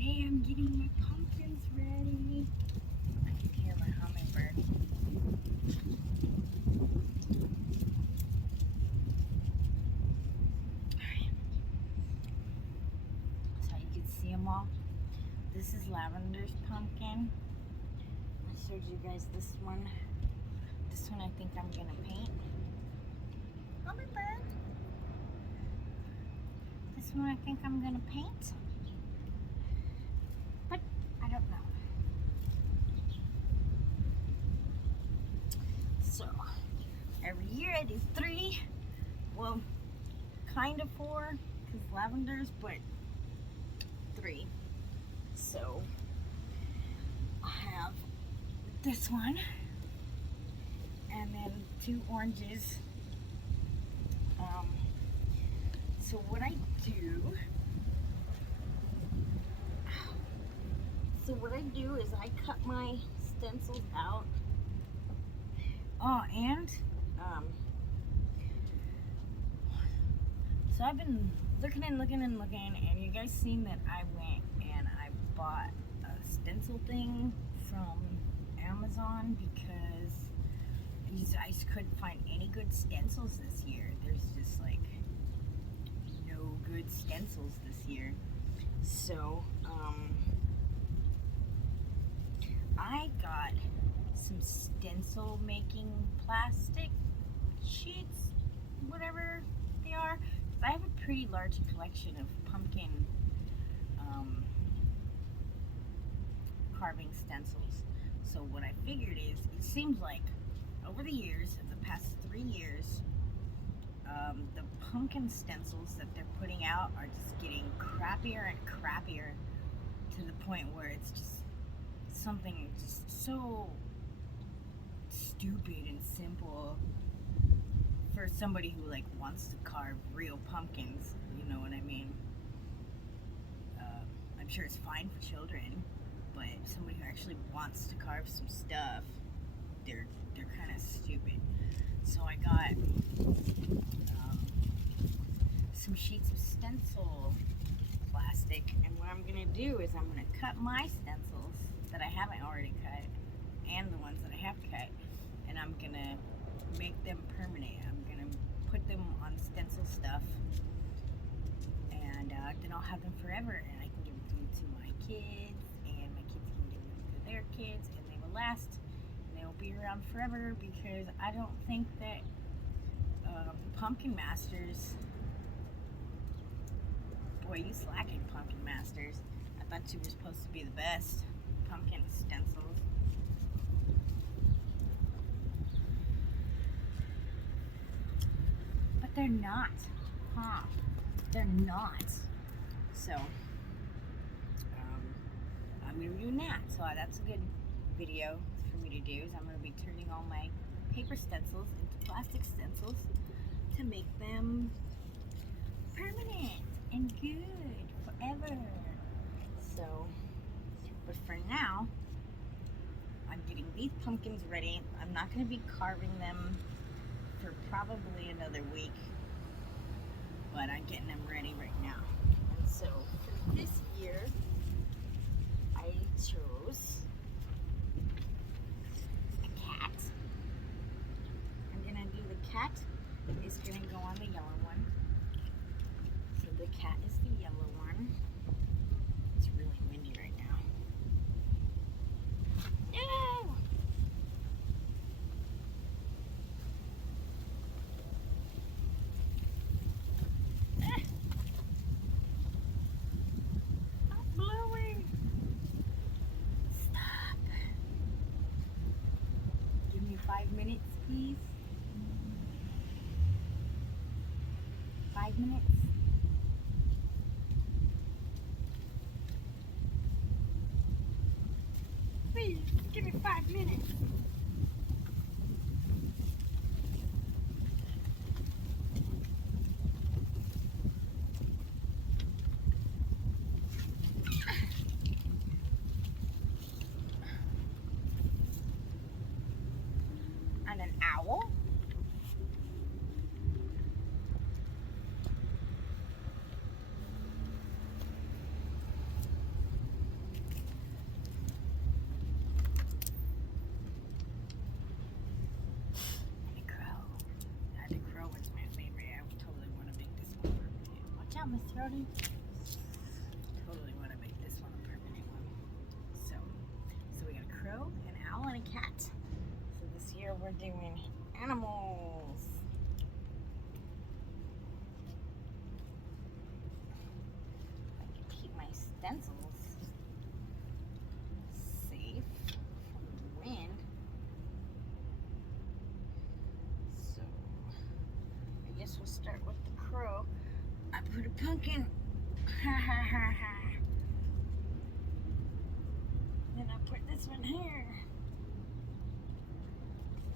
Today I'm getting my pumpkins ready. I can hear my hummingbird. Alright. So you can see them all. This is Lavender's pumpkin. I showed you guys this one. This one I think I'm gonna paint. Hummingbird. This one I think I'm gonna paint. But I don't know. So every year I do 3. Well, kind of 4 because Lavender's, but 3. So I have this one and then 2 oranges. So what I do is I cut my stencils out. Oh, and so I've been looking, and you guys seen that I went and I bought a stencil thing from Amazon because I just couldn't find any good stencils this year. There's just like no good stencils this year. So I got some stencil making plastic sheets, whatever they are. I have a pretty large collection of pumpkin carving stencils. So what I figured is, it seems like over the years, in the past 3 years, the pumpkin stencils that they're putting out are just getting crappier and crappier to the point where it's just something just so stupid and simple for somebody who like wants to carve real pumpkins, you know what I mean? I'm sure it's fine for children, but somebody who actually wants to carve some stuff, they're kind of stupid. So I got some sheets of stencil plastic, and what I'm gonna do is I'm gonna cut my stencils that I haven't already cut and the ones that I have cut, and I'm gonna make them permanent. I'm gonna put them on stencil stuff, and then I'll have them forever, and I can give them to my kids, and my kids can give them to their kids, and they will last, and they will be around forever, because I don't think that Pumpkin Masters, boy, you slacking, Pumpkin Masters. I thought you were supposed to be the best pumpkin stencils. But they're not, huh? They're not. So, I'm going to be doing that. So that's a good video for me to do. Is I'm going to be turning all my paper stencils into plastic stencils to make them permanent and good forever. So, but for now, I'm getting these pumpkins ready. I'm not going to be carving them for probably another week, but I'm getting them ready right now. And so for this year, I chose a cat. I'm gonna do the cat is gonna go on the yellow one. So the cat is the yellow one. It's really windy right now. No! Stop. Give me 5 minutes, please. 5 minutes. Please, give me 5 minutes. And an owl. Jody? Totally want to make this one a permanent one. So we got a crow, an owl, and a cat. So this year we're doing animals. I can keep my stencils safe from the wind. So I guess we'll start with the crow. I put a pumpkin. Ha ha ha ha. Then I put this one here.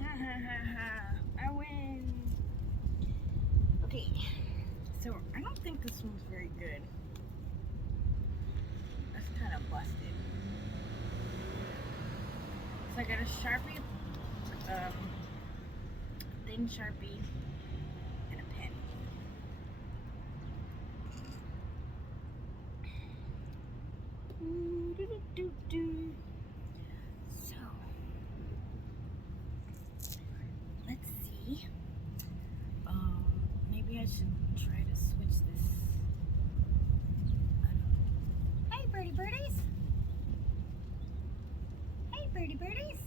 Ha ha ha ha. I win. Okay. So I don't think this one's very good. That's kind of busted. So I got a Sharpie, thin Sharpie, and a pen. So let's see. Maybe I should try to switch this. Hey, birdie birdies! Hey, birdie birdies!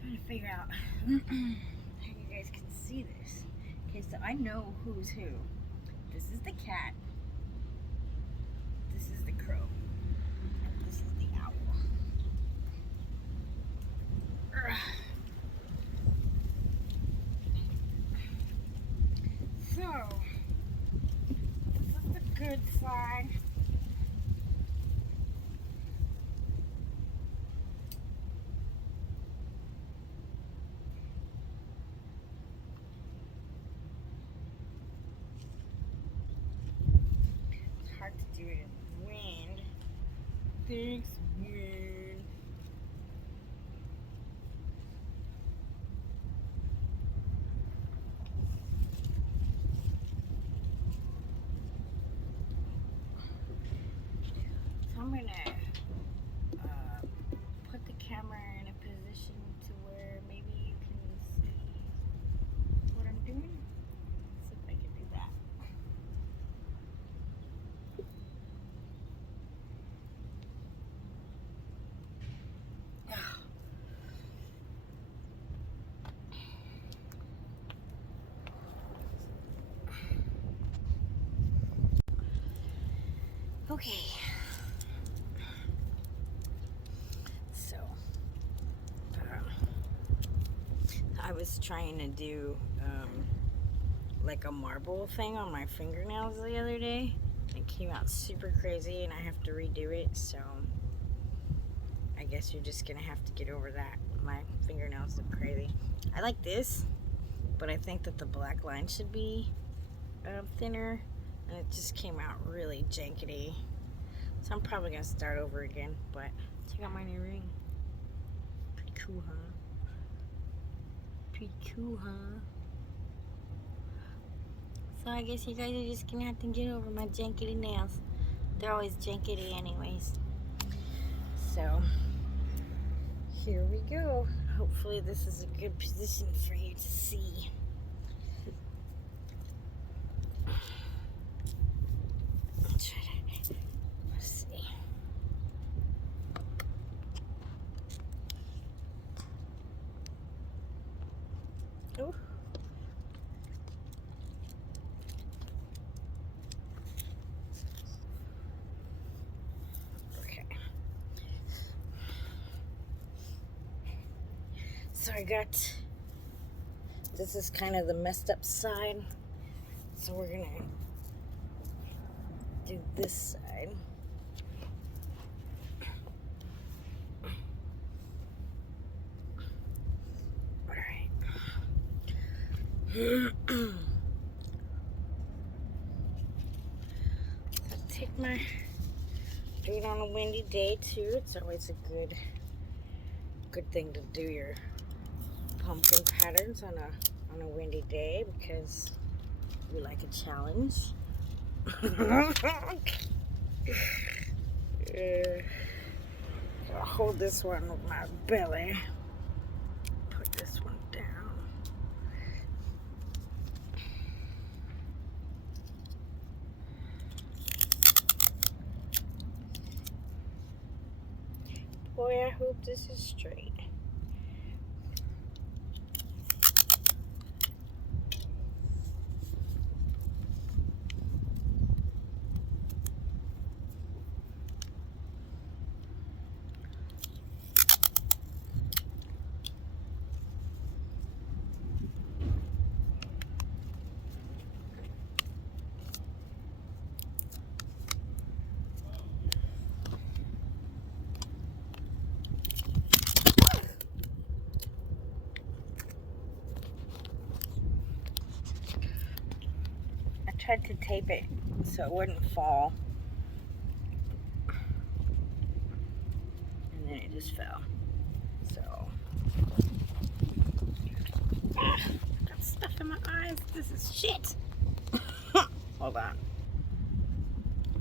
Trying to figure out how you guys can see this. Okay, so I know who's who. This is the cat. This is the crow. And this is the owl. So, this is the good side. It's hard to do it in the wind. Thanks, wind. So I'm gonna put the camera in a position to where maybe you can see what I'm doing. Let's see if I can do that. Okay. So, I was trying to do like a marble thing on my fingernails the other day. It came out super crazy and I have to redo it, so I guess you're just gonna have to get over that. My fingernails look crazy. I like this, but I think that the black line should be thinner, and it just came out really jankety. So I'm probably gonna start over again, but check out my new ring. Pretty cool, huh? Pretty cool, huh? So I guess you guys are just gonna have to get over my jankety nails. They're always jankety anyways. So here we go. Hopefully this is a good position for you to see. Let's see. Oh. So I got, this is kind of the messed up side. So we're gonna do this side. All right. So take my, do it on a windy day too. It's always a good thing to do your pumpkin patterns on a windy day because we like a challenge. I'll hold this one with my belly. Put this one down. boy, I hope this is straight. I tried to tape it so it wouldn't fall. And then it just fell. So. Ah, I got stuff in my eyes. This is shit. Hold on.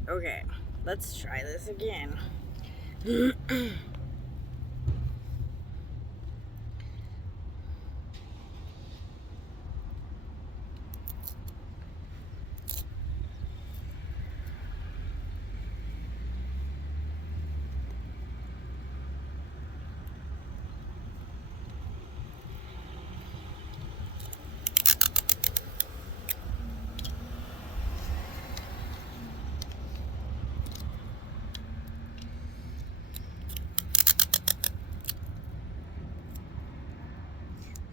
Okay, let's try this again.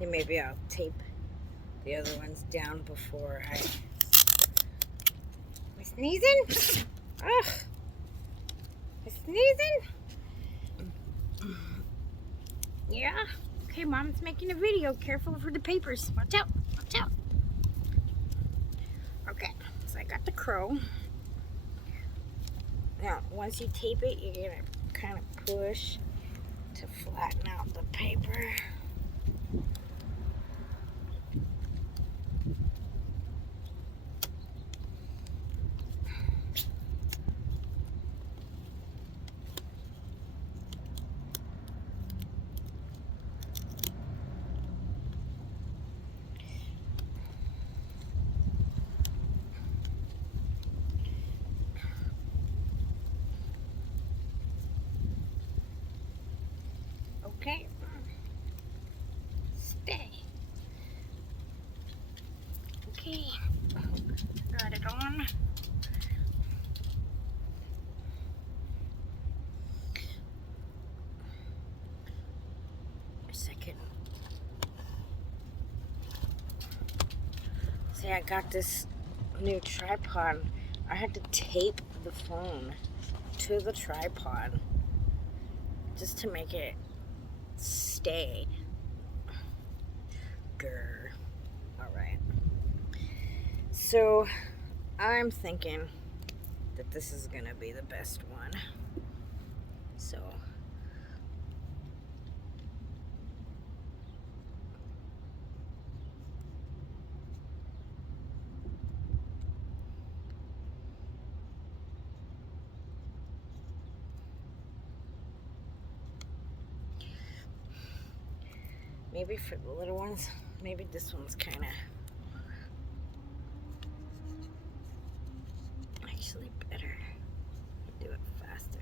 And maybe I'll tape the other ones down before I... Am I sneezing? Ugh. Am I sneezing? Yeah? Okay, Mom's making a video. Careful for the papers. Watch out. Watch out. Okay, so I got the crow. Now, once you tape it, you're going to kind of push to flatten out the paper. Okay. Stay. Okay. Got it on. A second. See, I got this new tripod. I had to tape the phone to the tripod just to make it stay. Grr. Alright. So, I'm thinking that this is gonna be the best one. So, maybe for the little ones, maybe this one's kind of actually better. Do it faster.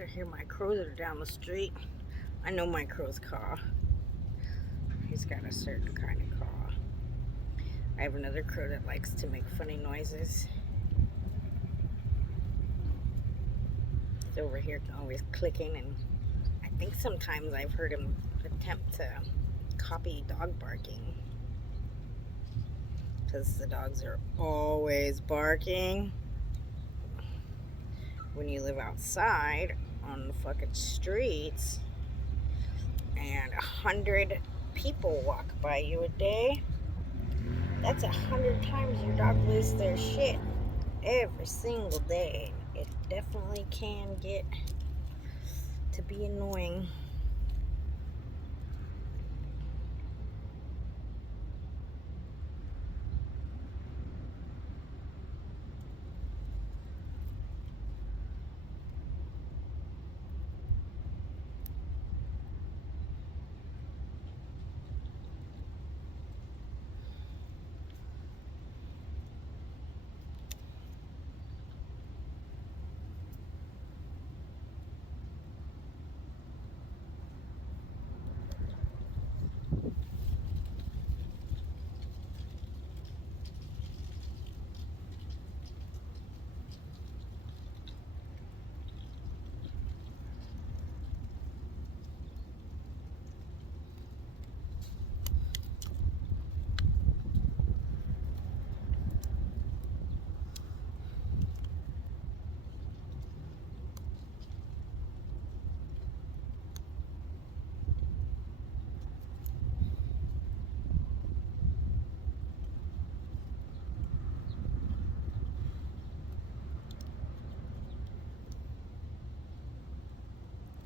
I hear my crows that are down the street. I know my crows caw. He's got a certain kind of caw. I have another crow that likes to make funny noises. He's over here always clicking, and I think sometimes I've heard him attempt to copy dog barking. Because the dogs are always barking. When you live outside on the fucking streets and 100 people walk by you a day, that's 100 times your dog loses their shit every single day. It definitely can get to be annoying.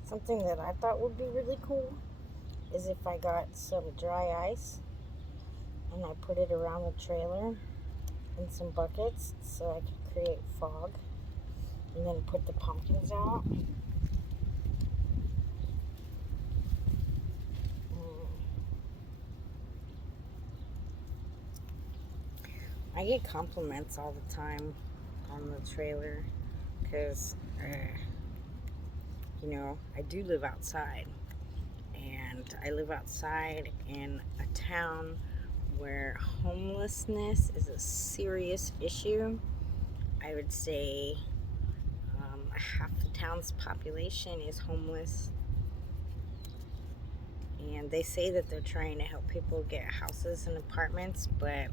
Something that I thought would be really cool is if I got some dry ice and I put it around the trailer in some buckets so I could create fog, and then put the pumpkins out. I get compliments all the time on the trailer because, you know, I do live outside. And I live outside in a town where homelessness is a serious issue. I would say half the town's population is homeless. And they say that they're trying to help people get houses and apartments, but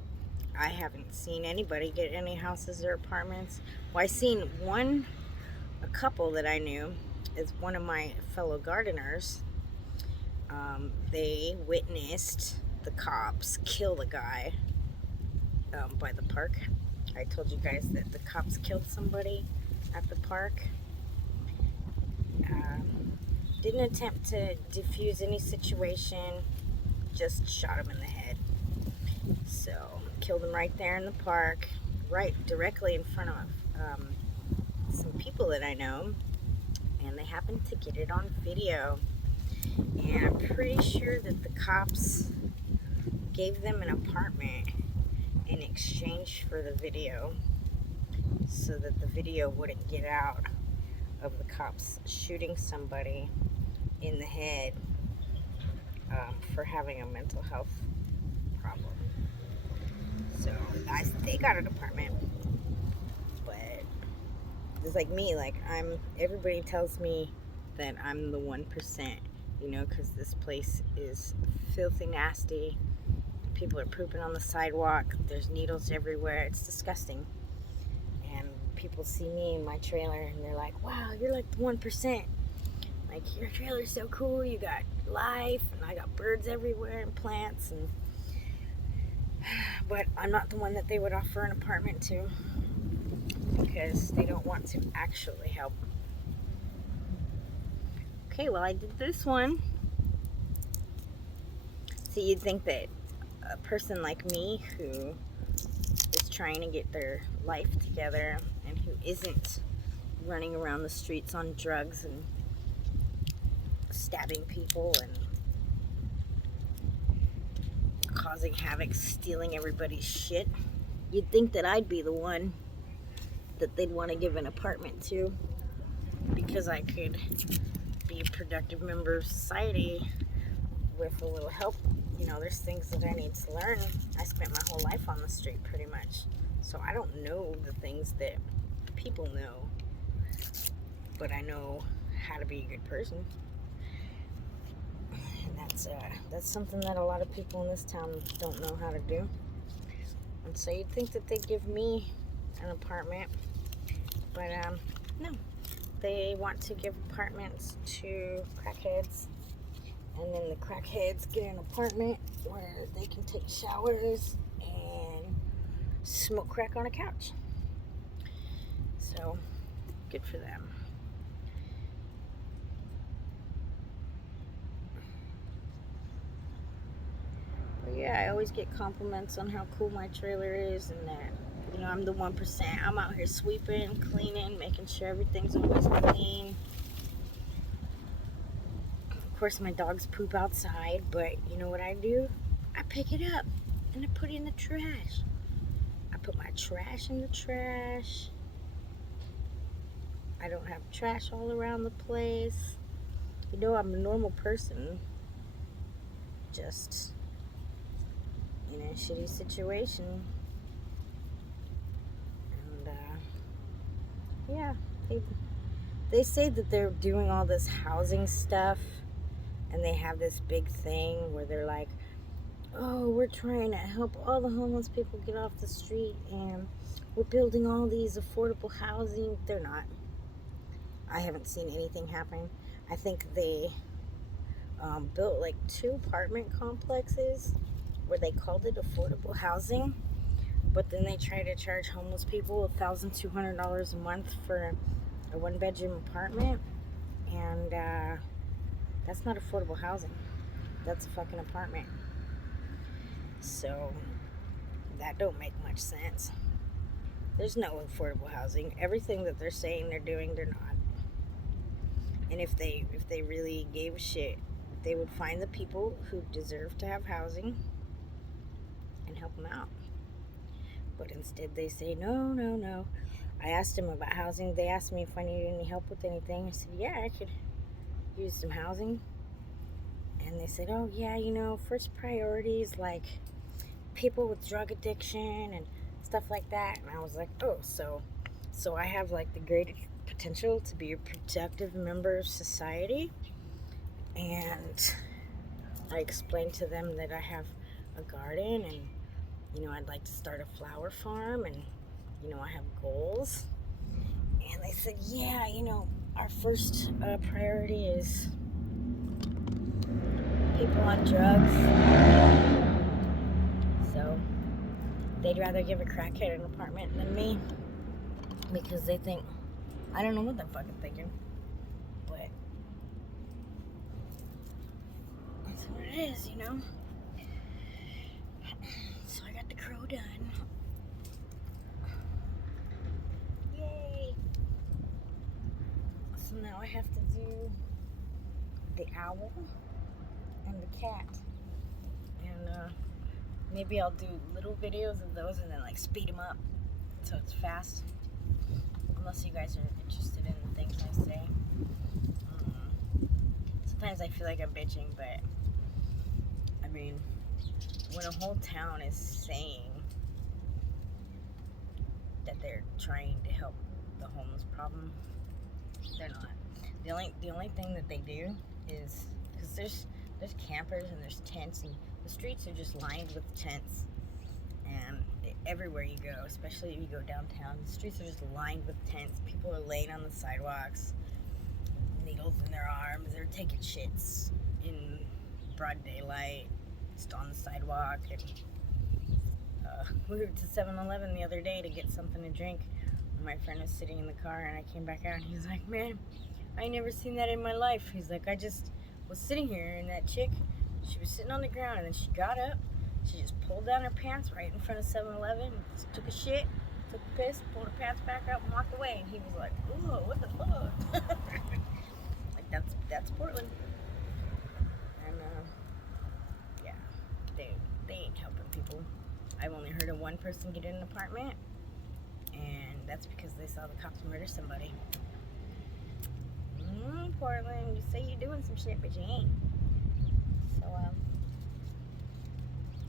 I haven't seen anybody get any houses or apartments. Well, I seen a couple that I knew is one of my fellow gardeners. They witnessed the cops kill the guy by the park. I told you guys that the cops killed somebody at the park. Didn't attempt to defuse any situation, just shot him in the head. So, killed him right there in the park, right directly in front of some people that I know, and they happened to get it on video. And I'm pretty sure that the cops gave them an apartment in exchange for the video, so that the video wouldn't get out of the cops shooting somebody in the head for having a mental health problem. So they got an apartment, but it's like me, like everybody tells me that I'm the 1%, you know, because this place is filthy nasty. People are pooping on the sidewalk. There's needles everywhere. It's disgusting. And people see me in my trailer and they're like, wow, you're like the 1%. Like, your trailer's so cool. You got life, and I got birds everywhere and plants. But I'm not the one that they would offer an apartment to, because they don't want to actually help. Okay, well, I did this one. So you'd think that a person like me who is trying to get their life together and who isn't running around the streets on drugs and stabbing people and causing havoc, stealing everybody's shit, you'd think that I'd be the one that they'd want to give an apartment to. because I could be a productive member of society with a little help. You know, there's things that I need to learn. I spent my whole life on the street pretty much, so I don't know the things that people know, but I know how to be a good person. And that's something that a lot of people in this town don't know how to do. And so you'd think that they'd give me an apartment, but no. They want to give apartments to crackheads, and then the crackheads get an apartment where they can take showers and smoke crack on a couch. So, good for them. But yeah, I always get compliments on how cool my trailer is, and that, you know, I'm the 1%. I'm out here sweeping, cleaning, making sure everything's always clean. Of course, my dogs poop outside, but you know what I do? I pick it up and I put it in the trash. I put my trash in the trash. I don't have trash all around the place. You know, I'm a normal person, just in a shitty situation. And yeah, they say that they're doing all this housing stuff, and they have this big thing where they're like, oh, we're trying to help all the homeless people get off the street, and we're building all these affordable housing. They're not. I haven't seen anything happen. I think they built like 2 apartment complexes where they called it affordable housing, but then they try to charge homeless people $1,200 a month for a 1-bedroom apartment, and that's not affordable housing. That's a fucking apartment. So that don't make much sense. There's no affordable housing. Everything that they're saying they're doing, they're not. And if they really gave a shit, they would find the people who deserve to have housing and help them out. But instead they say, no, no, no. I asked them about housing. They asked me if I needed any help with anything. I said, yeah, I could use some housing. And they said, oh, yeah, you know, first priority is like people with drug addiction and stuff like that. And I was like, oh, so I have like the great potential to be a productive member of society. And I explained to them that I have a garden, and you know, I'd like to start a flower farm, and you know, I have goals. And they said, yeah, you know, our first priority is people on drugs. So they'd rather give a crackhead an apartment than me, because they think, I don't know what they're fucking thinking, but that's what it is, you know. So I got the crow done. Yay! So now I have to do the owl and the cat, and maybe I'll do little videos of those and then like speed them up so it's fast, unless you guys are interested in the things I say. Sometimes I feel like I'm bitching, but I mean, when a whole town is saying that they're trying to help the homeless problem, they're not. The only thing that they do is, because there's campers and there's tents, and the streets are just lined with tents, and everywhere you go, especially if you go downtown, the streets are just lined with tents. People are laying on the sidewalks, needles in their arms. They're taking shits in broad daylight, just on the sidewalk. And we went to 7-Eleven the other day to get something to drink. My friend was sitting in the car, and I came back out, and he's like, man, I ain't never seen that in my life. He's like, I just was sitting here, and that chick, she was sitting on the ground, and then she got up, she just pulled down her pants right in front of 7-Eleven, took a shit, took a piss, pulled her pants back up, and walked away. And he was like, ooh, what the fuck? Like, that's Portland. And yeah, they ain't helping people. I've only heard of one person get in an apartment, and that's because they saw the cops murder somebody. Portland, you say you're doing some shit, but you ain't. So,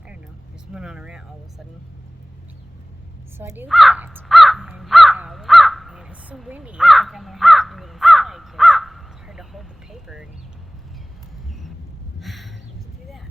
I don't know. Just went on a rant all of a sudden. So I do that. And hit Alvin. And it's so windy. I think I'm going to have to do it inside because it's hard to hold the paper. And just do that.